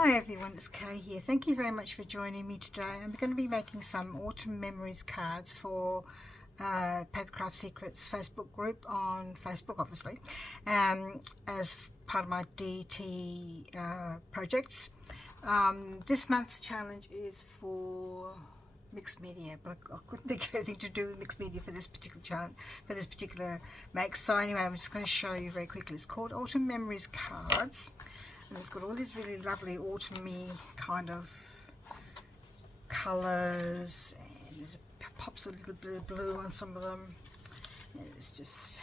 Hi everyone, it's Kay here. Thank you very much for joining me today. I'm going to be making some Autumn Memories cards for Papercraft Secrets Facebook group on Facebook, obviously, as part of my DT projects. This month's challenge is for mixed media, but I couldn't think of anything to do with mixed media for this particular challenge, for this particular make. So anyway, I'm just going to show you very quickly. It's called Autumn Memories Cards. And it's got all these really lovely autumny kind of colours, and there's pops a little bit of blue on some of them. And it's just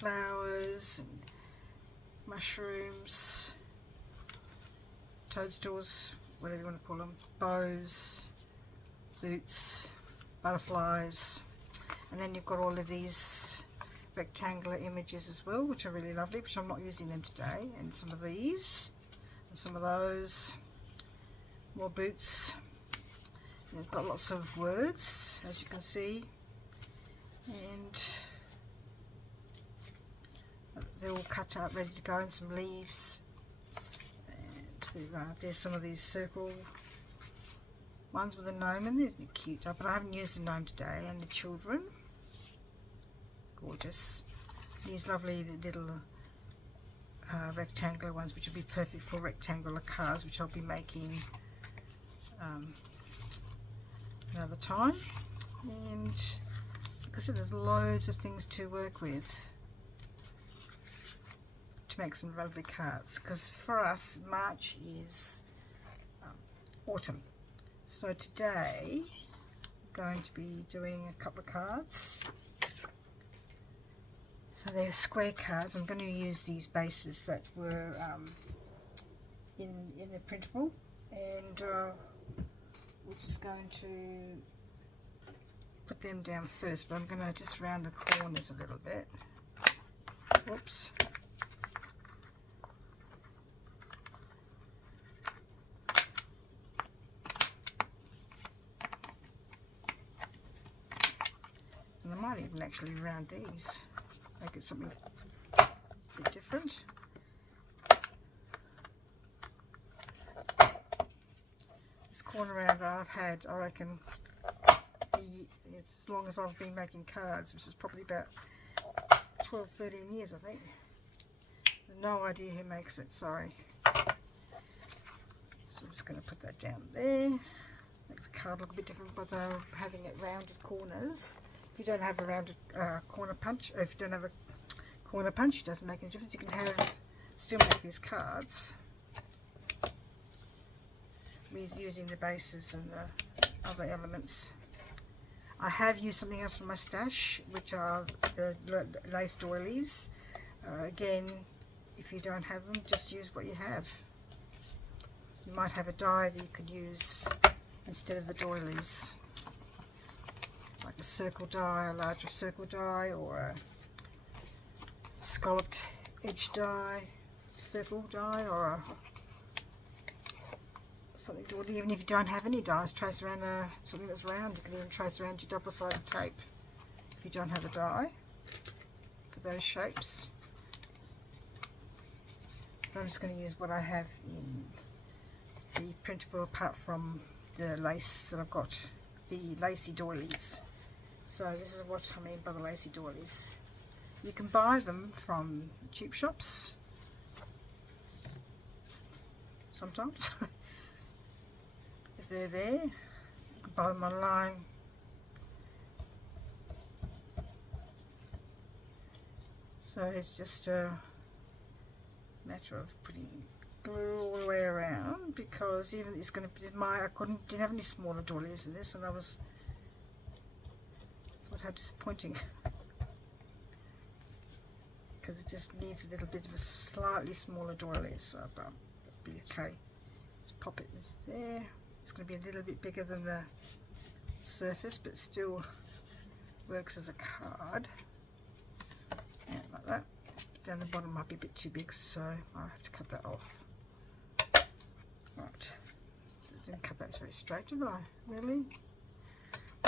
flowers and mushrooms, toadstools, whatever you want to call them, bows, boots, butterflies, and then you've got all of these rectangular images as well, which are really lovely, which I'm not using them today, and some of these. Some of those, more boots. And they've got lots of words, as you can see, and they're all cut out, ready to go, and some leaves. And there's some of these circle ones with a gnome in there. Isn't it cute? But I haven't used a gnome today. And the children, gorgeous. These lovely little rectangular ones, which will be perfect for rectangular cards, which I'll be making another time. And like I said, there's loads of things to work with to make some lovely cards, because for us March is autumn. So today I'm going to be doing a couple of cards. So they're square cards. I'm going to use these bases that were in the printable, and we're just going to put them down first, but I'm going to just round the corners a little bit. Whoops. And I might even actually round these. Make it something a bit different. This corner round I've had, I reckon, as long as I've been making cards, which is probably about 12, 13 years, I think. No idea who makes it, sorry. So I'm just going to put that down there. Make the card look a bit different by having it rounded corners. If you don't have a rounded corner punch, or if you don't have a corner punch, it doesn't make any difference. You can still make these cards with using the bases and the other elements. I have used something else from my stash, which are the lace doilies. Again, if you don't have them, just use what you have. You might have a die that you could use instead of the doilies, like a circle die, a larger circle die, or a scalloped edge die, circle die, or a something to, even if you don't have any dies, trace around something that's round. You can even trace around your double-sided tape if you don't have a die for those shapes. But I'm just going to use what I have in the printable, apart from the lace that I've got, the lacy doilies. So this is what I mean by the lacy doilies. You can buy them from cheap shops sometimes. If they're there, you can buy them online. So it's just a matter of putting glue all the way around, because even it's going to be didn't have any smaller doilies in this, and I thought how disappointing, because it just needs a little bit of a slightly smaller doily, so that'll be okay. Just pop it there. It's going to be a little bit bigger than the surface, but still works as a card. Yeah, like that. Down the bottom might be a bit too big, so I'll have to cut that off. Right, I didn't cut that very straight, did I? Really?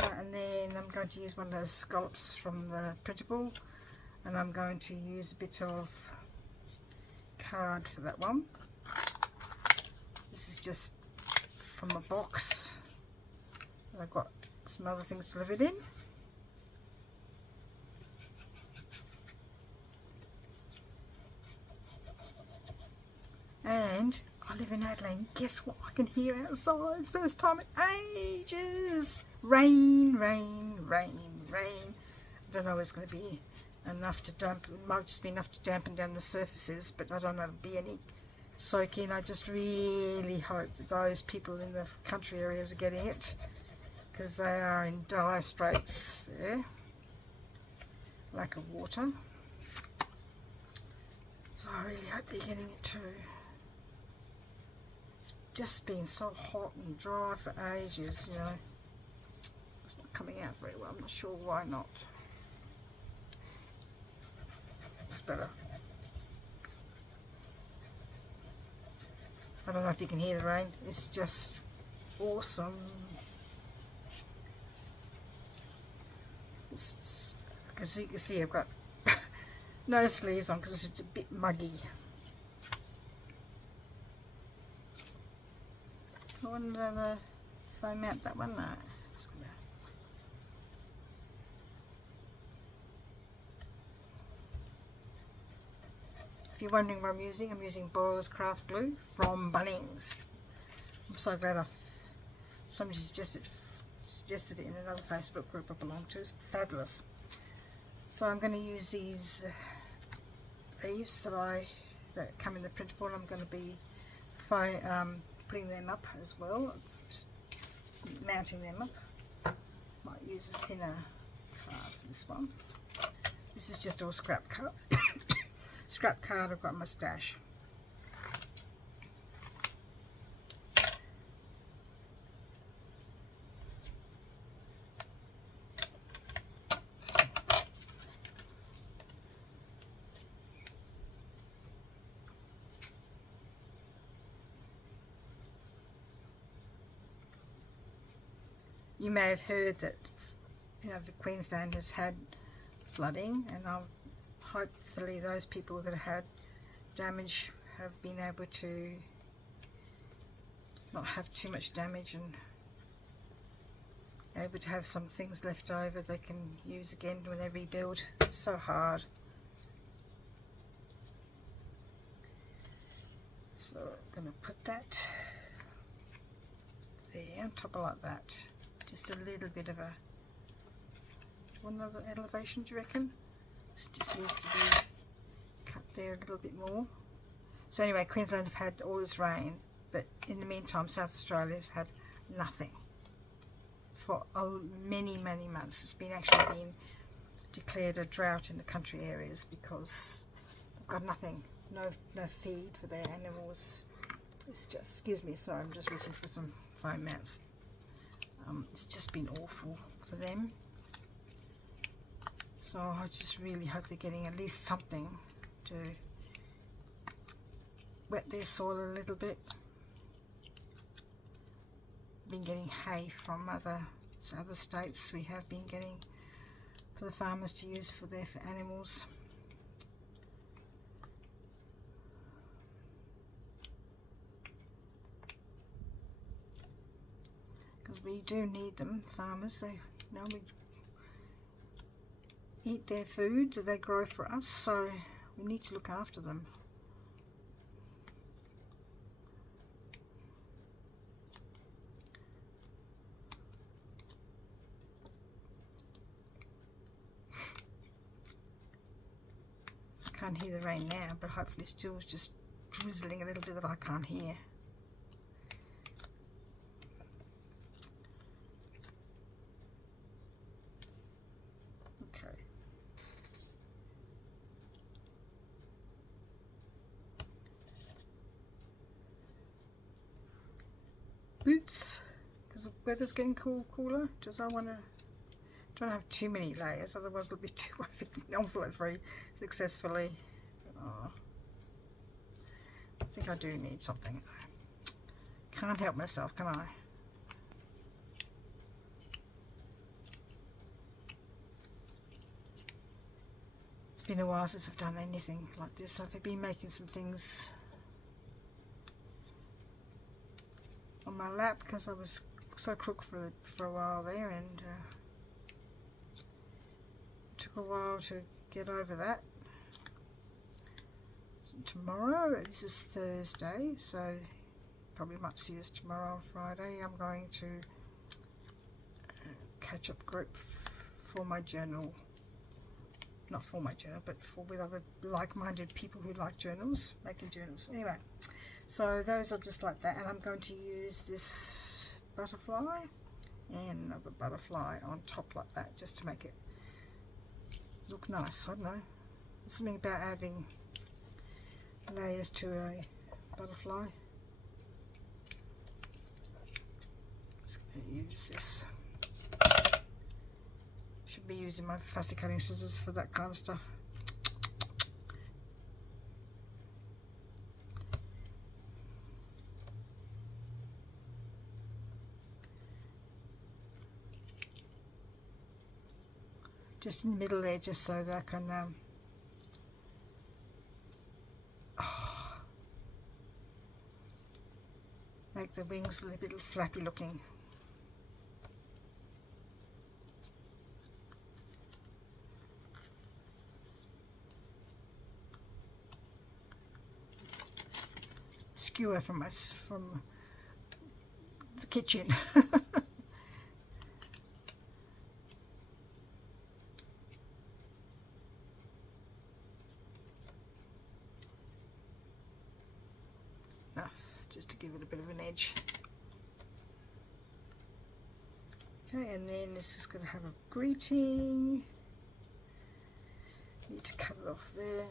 Right, and then I'm going to use one of those scallops from the printable, and I'm going to use a bit of card for that one. This is just from a box. I've got some other things delivered in. And I live in Adelaide. Guess what I can hear outside? First time in ages. Rain, rain, rain, rain. I don't know if it's going to be enough to dampen. It might just be enough to dampen down the surfaces, but I don't know if there'll be any soak in. I just really hope that those people in the country areas are getting it, because they are in dire straits there. Lack of water. So I really hope they're getting it too. Just been so hot and dry for ages, you know. It's not coming out very well. I'm not sure why not. It's better. I don't know if you can hear the rain. It's just awesome. As you can see, I've got no sleeves on because it's a bit muggy. I wonder if I mount that one. No. If you're wondering what I'm using Boyle's Craft Glue from Bunnings. I'm so glad somebody suggested it in another Facebook group I belong to. It's fabulous. So I'm going to use these leaves that come in the printable. I'm going to be putting them up as well, mounting them up. Might use a thinner card for this one. This is just all scrap card. Scrap card I've got in my stash. You may have heard that, you know, the Queensland has had flooding, and hopefully those people that had damage have been able to not have too much damage and able to have some things left over they can use again when they rebuild. It's so hard. So I'm going to put that there on top of like that. Just a little bit of a, one other elevation, do you reckon? This just needs to be cut there a little bit more. So anyway, Queensland have had all this rain, but in the meantime South Australia's had nothing for many months. It's been actually been declared a drought in the country areas because they've got nothing, no feed for their animals. It's just, excuse me, sorry, I'm just reaching for some foam mats. It's just been awful for them. So I just really hope they're getting at least something to wet their soil a little bit. Been getting hay from other states. We have been getting for the farmers to use for their animals. Because we do need them, farmers. They, you know, we eat their food that they grow for us, so we need to look after them. I can't hear the rain now, but hopefully it's still just drizzling a little bit that I can't hear. Boots, because the weather's getting cooler. Just I don't have too many layers, otherwise it'll be too envelope free successfully. Oh, I think I do need something. Can't help myself, can I? It's been a while since I've done anything like this. I've been making some things on my lap because I was so crook for a while there, and it took a while to get over that. Tomorrow, this is Thursday, so probably might see us tomorrow on Friday. I'm going to catch up group for my journal, not for my journal, but with other like-minded people who like journals, making journals. Anyway, so those are just like that, and I'm going to use this butterfly and another butterfly on top like that, just to make it look nice. I don't know, there's something about adding layers to a butterfly. Just going to use this. Should be using my fussy cutting scissors for that kind of stuff. Just in the middle there, just so that I can make the wings a little bit flappy looking. Skewer from the kitchen. Enough, just to give it a bit of an edge. Okay, and then this is going to have a greeting. Need to cut it off there.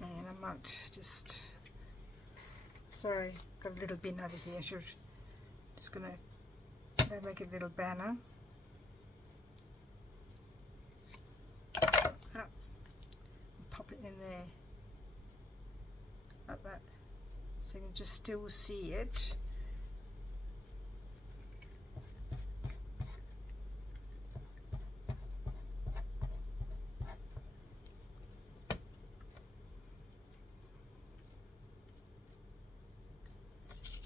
And I might just, sorry, got a little bin over here. Just going to make a little banner. Pop it in there like that, so you can just still see it.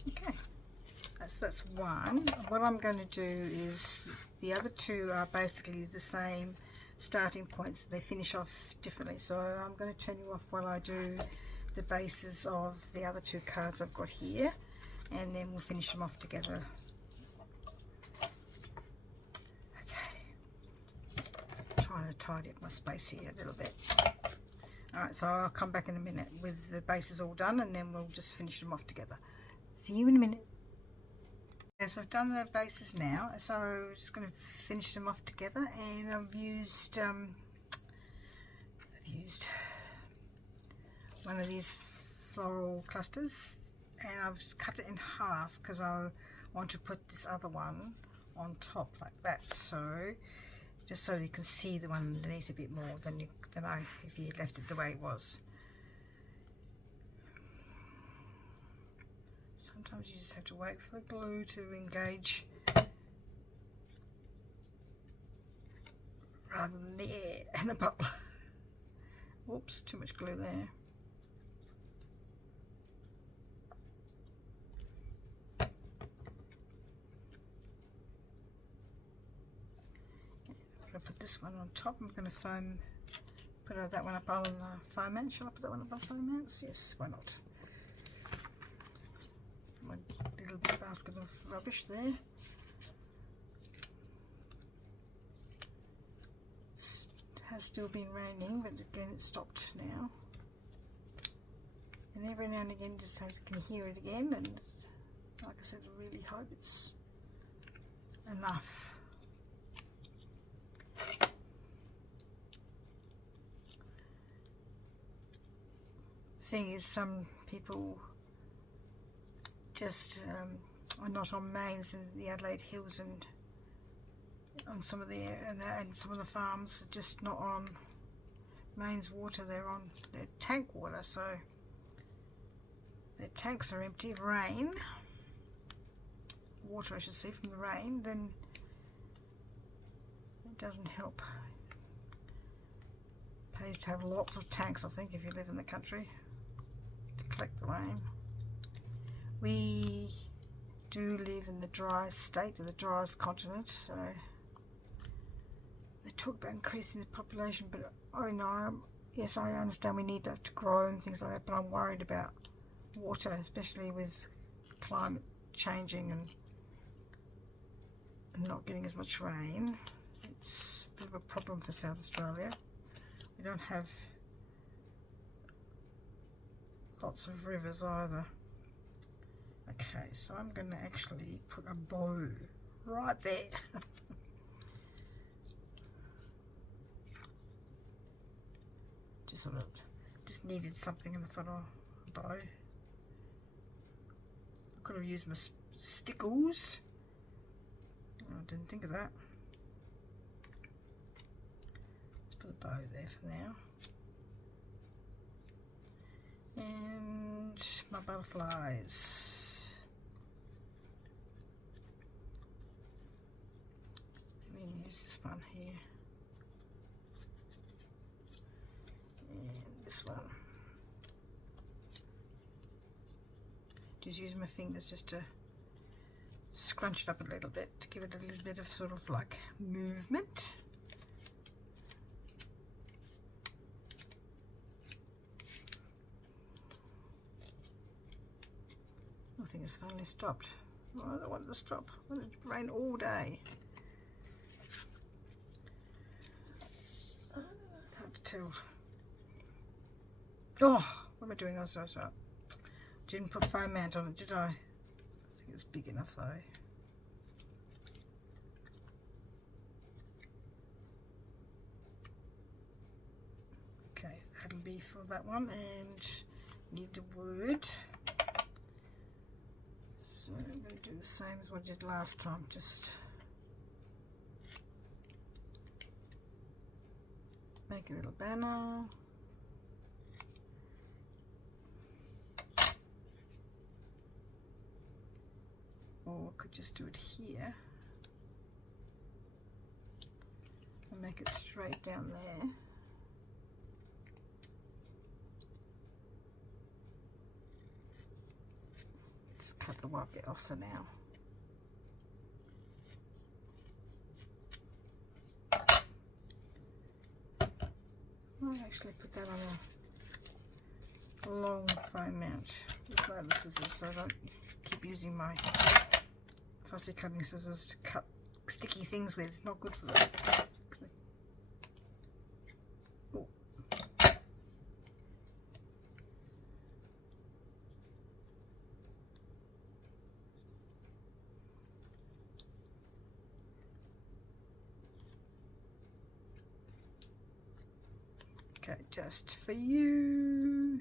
Okay, that's one. What I'm going to do is, the other two are basically the same starting points. They finish off differently, so I'm going to turn you off while I do the bases of the other two cards I've got here, and then we'll finish them off together. Okay, trying to tidy up my space here a little bit. Alright, so I'll come back in a minute with the bases all done, and then we'll just finish them off together. See you in a minute. So I've done the bases now, so I'm just going to finish them off together, and I've used one of these floral clusters, and I've just cut it in half because I want to put this other one on top like that, so just so you can see the one underneath a bit more than if you left it the way it was. Sometimes you just have to wait for the glue to engage rather than the air and the bubble. Oops, too much glue there. I'm going to put this one on top. I'm going to put that one up on foam mat. Shall I put that one up on foam mats? Yes, why not? My little basket of rubbish there. It has still been raining, but again it stopped now. And every now and again just so you can hear it again, and like I said, I really hope it's enough. The thing is, some people just are not on mains in the Adelaide Hills, and on some of the and some of the farms are just not on mains water. They're on their tank water, so their tanks are empty of rain, water I should say, from the rain. Then it doesn't help. It pays to have lots of tanks, I think, if you live in the country. collect the rain. We do live in the driest state, or the driest continent, so they talk about increasing the population, but oh no, yes, I understand we need that to grow and things like that, but I'm worried about water, especially with climate changing and not getting as much rain. It's a bit of a problem for South Australia. We don't have lots of rivers either. Okay, so I'm going to actually put a bow right there. Just needed something in the front of a bow. I could have used my stickles. Oh, I didn't think of that. Let's put a bow there for now. And my butterflies. Let me use this one here. And this one. Just use my fingers just to scrunch it up a little bit to give it a little bit of sort of like movement. I think it's finally stopped. Oh, I don't want it to stop. I want it to rain all day. It's hard to tell. Oh, what am I doing? Oh, sorry. Didn't put foam mount on it, did I? I think it's big enough though. Okay, that'll be for that one, and need the word. So I'm going to do the same as what I did last time, just make a little banner. Or I could just do it here and make it straight down there. Just cut the white bit off for now. I'll actually put that on a long foam mount with my other scissors so I don't keep using my fussy cutting scissors to cut sticky things with. Not good for them. Oh. Okay, just for you.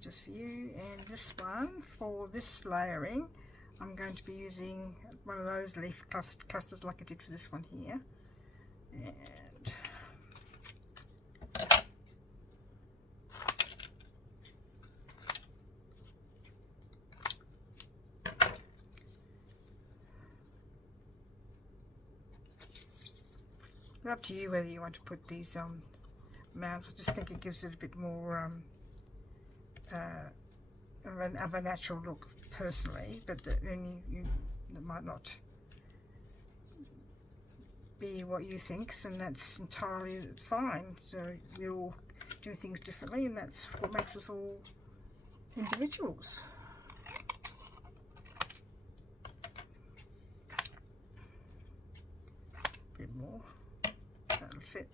Just for you. And this one, for this layering, I'm going to be using one of those leaf clusters like I did for this one here. And it's up to you whether you want to put these mounts. I just think it gives it a bit more of a natural look personally, but then it might not be what you think, and that's entirely fine. So we all do things differently, and that's what makes us all individuals. A bit more, that'll fit.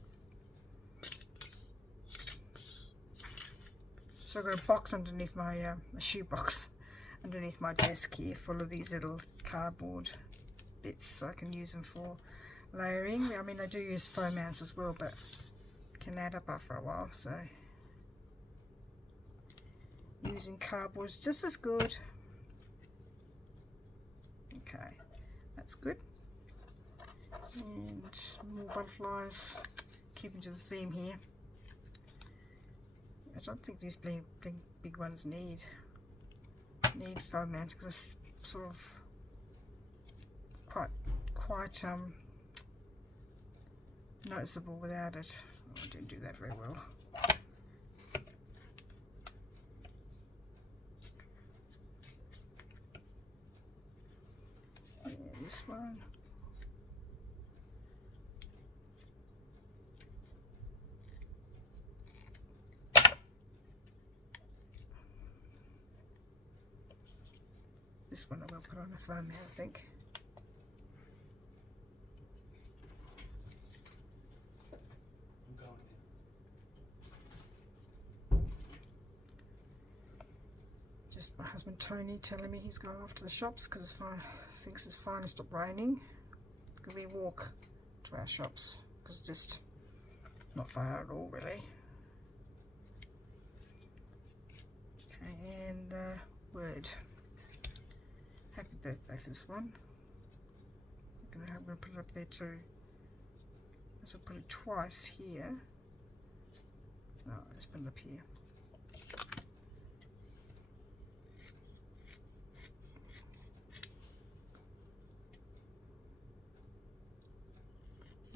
So I've got a box underneath my a shoe box underneath my desk here, full of these little cardboard bits, so I can use them for layering. I mean, I do use foam mounts as well, but can add up after a while, so using cardboard is just as good. Okay, that's good. And more butterflies, keeping to the theme here. I don't think these big ones need foam mount, because it's sort of quite noticeable without it. Oh, I didn't do that very well. one. This one I will put on a foam now, I think. Just my husband Tony telling me he's going off to the shops because thinks it's finally stopped raining. It's going to be a walk to our shops because it's just not far at all really. Okay, and word. Happy birthday for this one. I'm going to put it up there too. So I'll put it twice here. No, let's put it up here.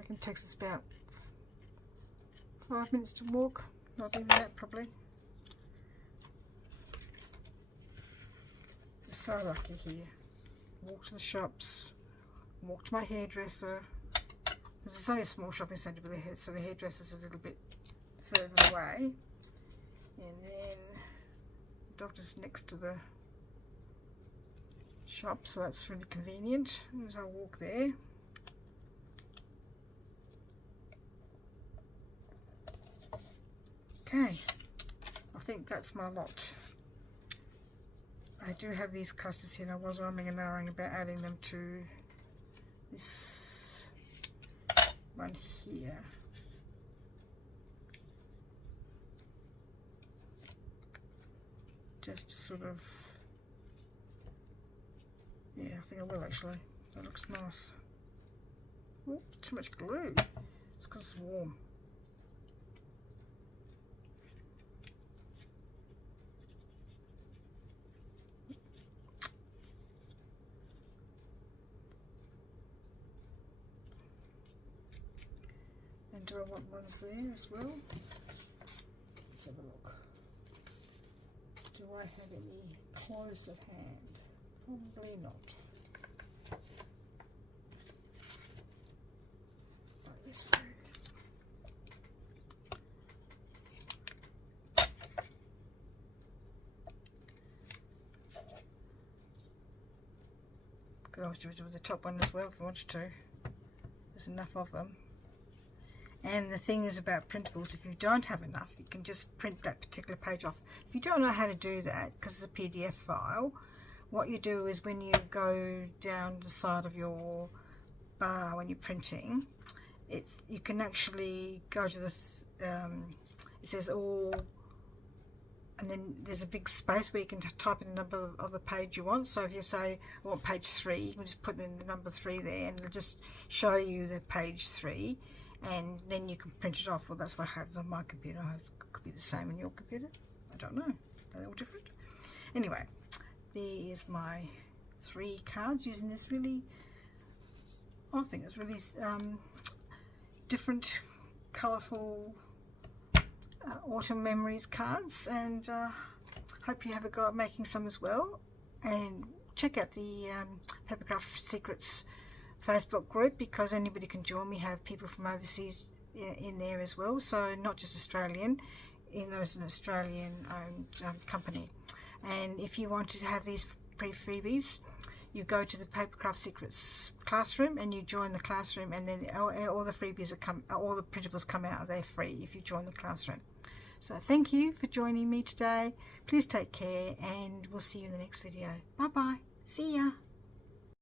I can take us about 5 minutes to walk. Not even that probably. So lucky here. Walk to the shops, walk to my hairdresser. It's only a small shopping centre, but so the hairdresser's a little bit further away. And then the doctor's next to the shop, so that's really convenient. So I'll walk there. Okay, I think that's my lot. I do have these clusters here, and I was umming and ahhing about adding them to this one here. Just to sort of, yeah, I think I will actually. That looks nice. Oh, too much glue. It's because it's warm. Do I want ones there as well? Let's have a look. Do I have any clothes at hand? Probably not. Like this way. Could always do it with the top one as well if you wanted to. There's enough of them. And the thing is about printables, if you don't have enough, you can just print that particular page off. If you don't know how to do that, because it's a PDF file, what you do is when you go down the side of your bar when you're printing, you can actually go to this, it says all, and then there's a big space where you can type in the number of the page you want. So if you say, I want page 3, you can just put in the number 3 there, and it'll just show you the page 3. And then you can print it off. Well, that's what happens on my computer. It could be the same on your computer. I don't know. Are they all different? Anyway, there's my 3 cards using this really, I think it's really different, colourful Autumn Memories cards. And hope you have a go at making some as well. And check out the Papercraft Secrets Facebook group, because anybody can join. We have people from overseas in there as well, so not just Australian. It's an Australian owned company. And if you want to have these freebies, you go to the Papercraft Secrets classroom and you join the classroom, and then all the freebies all the printables come out. They're free if you join the classroom. So thank you for joining me today. Please take care, and we'll see you in the next video. Bye bye. See ya.